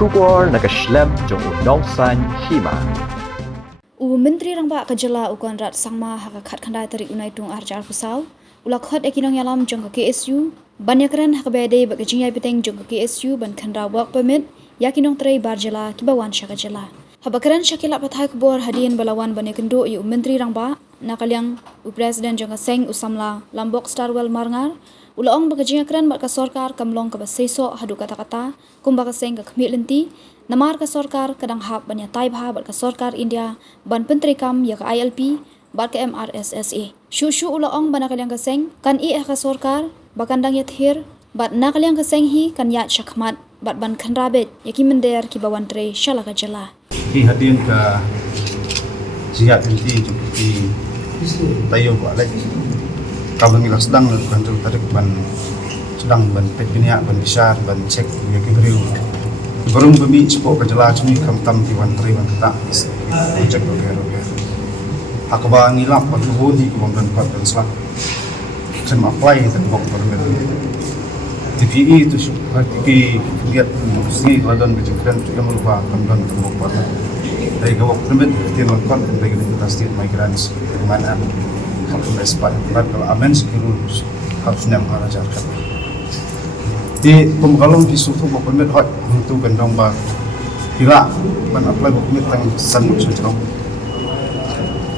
Shubor nakaslem jong unong san hima. Menteri Rangba Kajala ukon rat sangma haka khat khandai tarik unai tung arjar pusau ulakhat ekinong yalam jong ka KSU banyakran haka bede bagajingai peteng jong ka KSU ban khandra work permit yakinong trai barjala kibawan syakajala habakaran syakila pathai kubor hadian balawan banekendo yu Menteri Rangba nakalyang Presiden jong ka seng usamla lambok starwell marngar ulaong bagajingai mat ka sarkar kamlong ka baseso hadu kata-kata kumba ka seng ka khmit lenti namar ka sarkar kadang hap banya taibha bat ka sarkar India ban pentri kam ya ka ILP bat ka MRSSA shu ulaong banakalyang ka seng kan ka sarkar bakandang ya thir bat nakalyang ka seng hi kan ya shakmat bat ban khanrabet yaki mender ki bawan tre shala ka jala di hadian ka sihat inti di tayo ko alay kabang ilang sedang kantor tarik ban sedang ban pepinia ban besar ban cek ya kibriu barung bumi sepo kajala cumi kam tam di wan tri ban kata cek ko gero akaba ngilap pat hodi ko ban pat dan slap sem apply ta bok permit TPE itu seperti lihat si ladan berjengkeran juga melupa kamdan tembok pada dari gawak permit tinwan kon dari kita state migrants di mana harus espat kalau amen sekirun harus nyam arajarkan di pemgalong di suatu bok permit hot untuk gendong ba bila ban apply bok permit tang san suci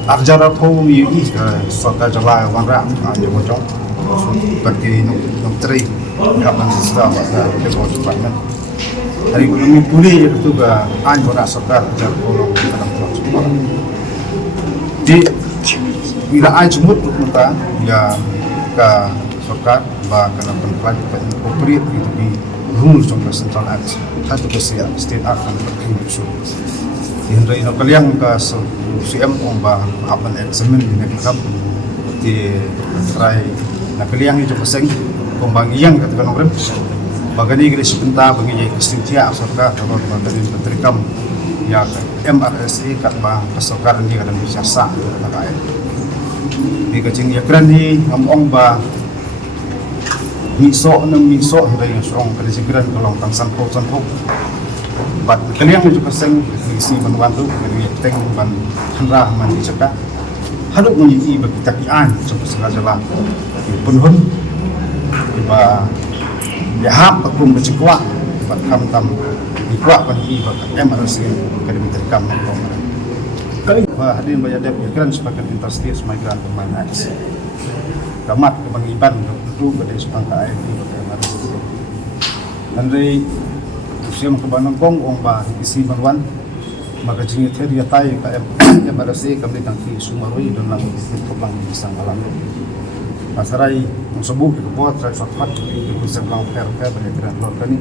arjara thau mi i sarkar jala wanra anje bocong bagi nom tri kapan sistem pada level department hari ini pulih itu ga anjora sarkar jar kolong dalam sekolah di bila anjmut kita ya ke sarkar ba kana penplan operate itu di rule trong central act satu ke state act kan berkaitan di hari ini kalian ke CM ba apan examen di nekam di try na kalian itu peseng pembagian katakan orang bagani gede sebentar bagi kestintia sarkar kalau dari menteri kam ya MRSI kat ba sarkar ni kadang bisa sah kata di kacing ya kran ni ngomong ba miso dari yang strong kali segera kalau tangsan kau bat kalian itu peseng isi bantu dari teng ban hanrah man dicakap haduk menjadi bagi takian sampai segala penuhun ba yahap akum bercikuak bat kam tam dikuak bagi bak MRC akademi terkam ngomong kali ba hadirin bayadep ikran sebagai interstate migrant pemain X kamat kebangiban itu pada sepangka ILP bak MRC andai usia kebanang kong ong ba isi banwan maka jingit dia tay ka MRC kami tangki sumarui dan lang itu lang bisa malam masarai subuh ke buat saya cepat itu bisa lang perka beneran lor kani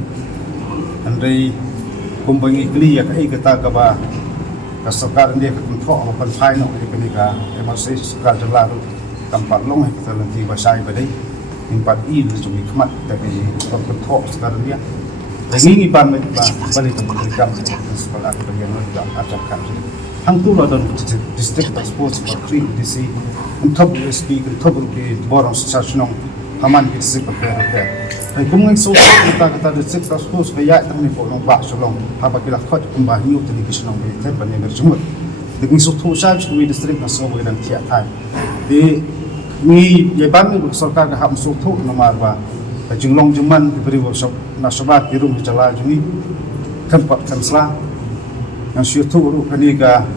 andai kumbangi kli ya kai kata ka ba kasakar dia ka kontrol apa final ini ka MRC suka jelaru tempat long kita nanti basai badai tempat ini cumi kemat tapi kontrol sekarang dia lagi ipan balik ke mereka sekolah bagian mereka ajarkan hang tu lah dan district sports factory di si untuk speak untuk di borong stasiun haman di si perkara dan kumeng so kata district sports kayak tani polong pak solong apa kila khot kumbah new television ng bete ban yang berjumut dengan so tu saya di district naso dan tiap time di ni yaban ni sarkar ka ham so tu nomor ba jenglong jeman diberi workshop nasional di rumah jala juni tempat kansla yang syutur kani ga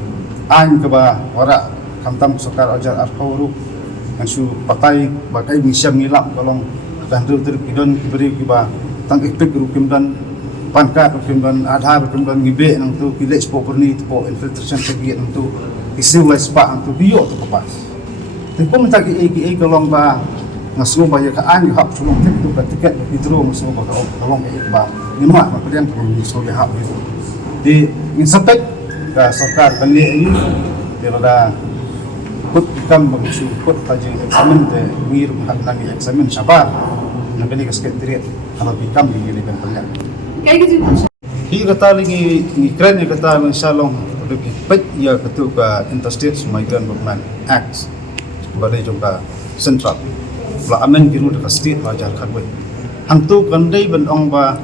an ke ba wara kamtam sarkar ajar arkauru yang su patai bakai misyam ngilap kolong kandur terpidon diberi ba tang ipik rukim dan panka rukim dan adhar rukim dan ngibe nang tu pilih spoperni tu infiltration segi nang tu isiwai spa nang tu bio tu kepas tapi kau minta ki kolong ba ngasuh bayar kaan hap sulung itu tiket itu ngasuh bakal tolong ba ni mak kemudian perlu disuruh hap itu di inspek ke sarkar kali ini dia ada kut kam bangsu kut taji eksamen de ngir hak nagi eksamen sabar nabeli ke sekretariat kalau bikam di level pelan kayak gitu hi kata lagi ni keren ni kata insyaallah lebih pet ya ketua interstate migrant movement act balai juga central la amen kiru de state wajar kharwe hang tu kandai ban ong ba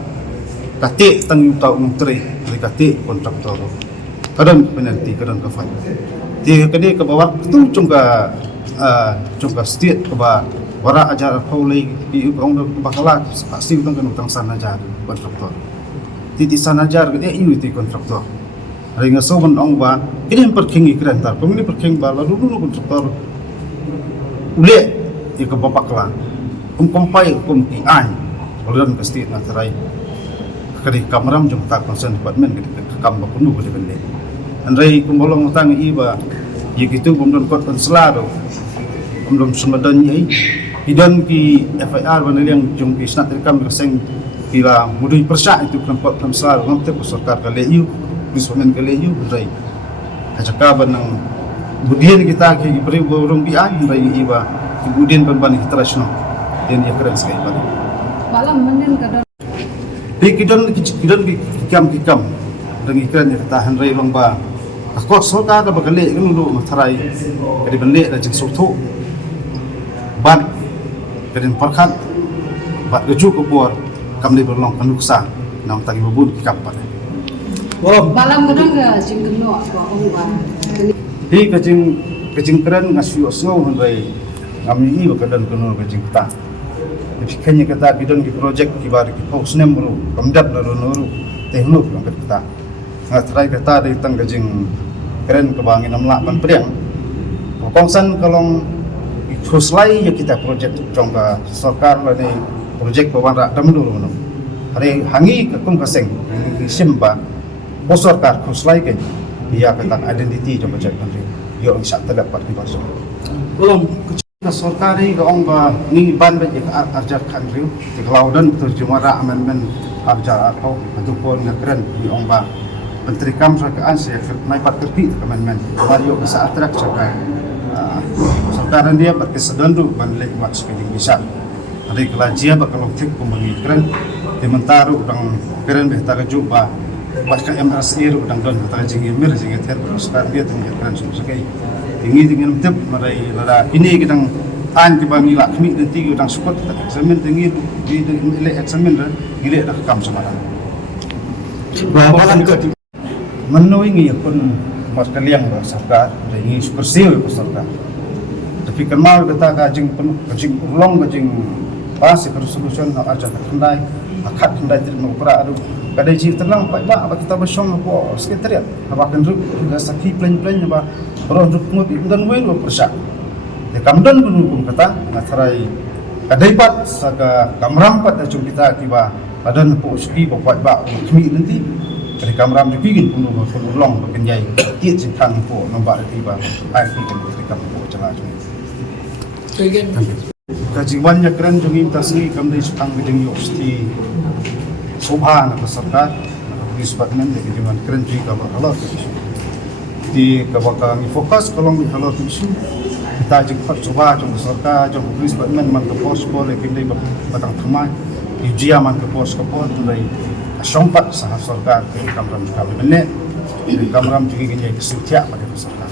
kate tang yu tau menteri dari kate kontraktor kadang penalti kadang ka fine ti kade ka bawat tu chungka state ka ba wara ajar paulai di ong bakala pasti utang kan utang sanajar kontraktor ti sanajar kade yu ti kontraktor ringa soban ong ba ini perking ikran tar pemini perking ba lalu dulu kontraktor ule ti ka babakla kompai ti ai orang ke state na terai kadi kamram jom tak concern department kadi kam ba kunu kadi bende andai kumbolong tang iba yigitu bumdon kot konselado bumdon sumadan yi hidan ki FIR ban yang jom ki snat rekam reseng kila mudui persa itu kelompok konselado ngamte sarkar kale yu bismen kale yu andai hajaka ban nang budian kita ki beri burung bi an andai iba kemudian ban international dan ya keren sekali pada Balam menen kadang kidan kikam dan ikan yang tahan rai long ba akot soka ka bagale kan lu matharai kadi bende da jing soto ban kadin parkhat bat gaju ko por kam ni berlong kanuksa nam tagi babun kikam pa balam kadang ga jingno ko ongba hi kajing keren ngasiu osno rai ngami i bakadan kuno kajing ta kanya kata bidon di projek kibar ki pos nemru kamdap na nuru teknolog ang kita ngatrai kata dari tang gajing keren kebangin amla pan priang kongsan kalong ikhuslai ya kita projek jongka sarkar la ni projek bawan ra dam dulu no hari hangi ka kum kaseng simba pos sarkar khuslai ke dia kata identity jong projek kan yo insya terdapat di pasal belum सरकारी गांव का नी ban baik arjar country di kelaudan terjemara amendment arjar atau ataupun ngekeren di ongba menteri kam serkaan saya naik terpi amendment Mario bisa atrak serkan serkaran dia berkesedan tu ban lek mat sekali bisa ada kelajia bakal tik pembangi keren di mentaru udang keren behta kejuba pasca MRSI udang don kata jingi mir jingi ter sekarang dia tinggal keren sekai tinggi dengan tip marai lada ini kita an ke bami lakmi dan tinggi udang support eksamen tinggi di nilai eksamen dah nilai dah kam semaran bahagian ke menui pun markaliang sarkar dan ini super sale sarkar tapi kemal kata kajing ulong kajing pas resolution nak ajar kendai akad kendai tidak pera adu kadai ji tenang pai ba kita bersong apa sekretariat apa kendru saki plan-plan ba roh rukmu dan welu persa de kamdan pun kata ngasarai kadai pat saka kamram pat acung kita tiba badan po ski bapak ba kami nanti kadai kamram dipigin pun ulong bekenjai tiet jengkang po nombak tiba ai pikin ketika po celah kajiwannya keren jungin tasni kamdai sepang gedeng yosti sobha na sarkar disbatmen de kajiwan keren juga bakal di kabaka fokus kalau kalau isu kita jengkot sobha jong sarkar jong disbatmen man ke pos boleh kindai batang thumai ijia man ke pos dari asompat sah sarkar ke kamram kami benek kamram juga kesutia pada sarkar